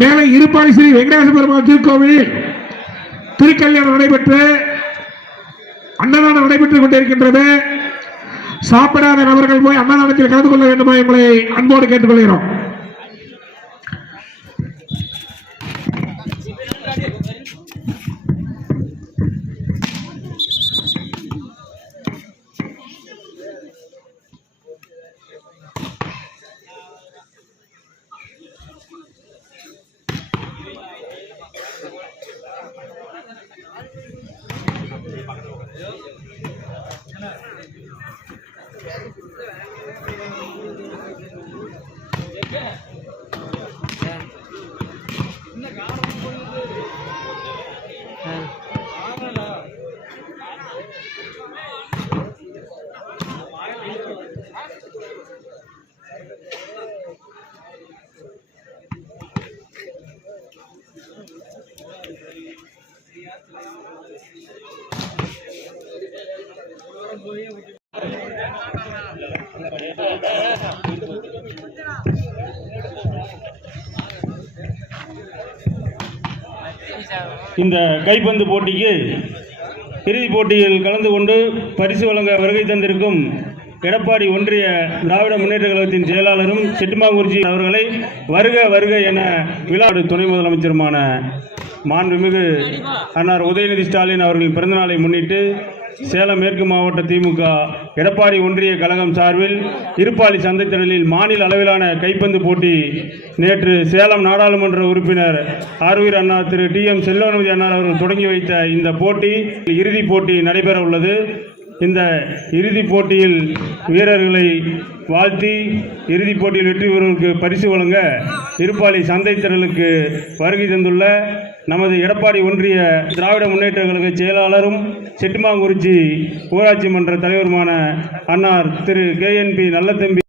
மேலே இருப்பாளி ஸ்ரீ வெங்கடேச பெருமாள் திருக்கோவிலில் திருக்கல்யாணம் நடைபெற்று அன்னதானம் நடைபெற்றுக் கொண்டிருக்கின்றது. சாப்பிடாத நபர்கள் போய் அன்னதானத்தில் கலந்து கொள்ள வேண்டுமா என்பதை அன்போடு கேட்டுக்கொள்கிறோம். இந்த கைப்பந்து போட்டிக்கு இறுதிப் போட்டியில் கலந்து கொண்டு பரிசு வழங்க வருகை தந்திருக்கும் எடப்பாடி ஒன்றிய திராவிட முன்னேற்ற கழகத்தின் செயலாளரும் செட்டிமாங்குறிச்சி அவர்களை வருக வருக என விழாடு துணை முதலமைச்சருமான மாண்புமிகு அன்னார் உதயநிதி ஸ்டாலின் அவர்களின் பிறந்தநாளை முன்னிட்டு சேலம் மேற்கு மாவட்ட திமுக எடப்பாடி ஒன்றிய கழகம் சார்பில் இருப்பாளி சந்தைத்திடலில் மாநில அளவிலான கைப்பந்து போட்டி நேற்று சேலம் நாடாளுமன்ற உறுப்பினர் ஆர்வீர் அண்ணா திரு TM செல்வகணபதி அண்ணார் அவர்கள் தொடங்கி வைத்த இந்த போட்டி இறுதிப் போட்டி நடைபெற உள்ளது. இந்த இறுதிப் போட்டியில் வீரர்களை வாழ்த்தி இறுதிப் போட்டியில் வெற்றி பெறுவதற்கு பரிசு வழங்க இருப்பாளி சந்தைத்திடலுக்கு வருகை தந்துள்ள நமது எடப்பாடி ஒன்றிய திராவிட முன்னேற்ற கழக செயலாளரும் செட்டிமாங்குறிச்சி ஊராட்சி மன்ற தலைவருமான அன்னார் திரு KNP நல்லதம்பி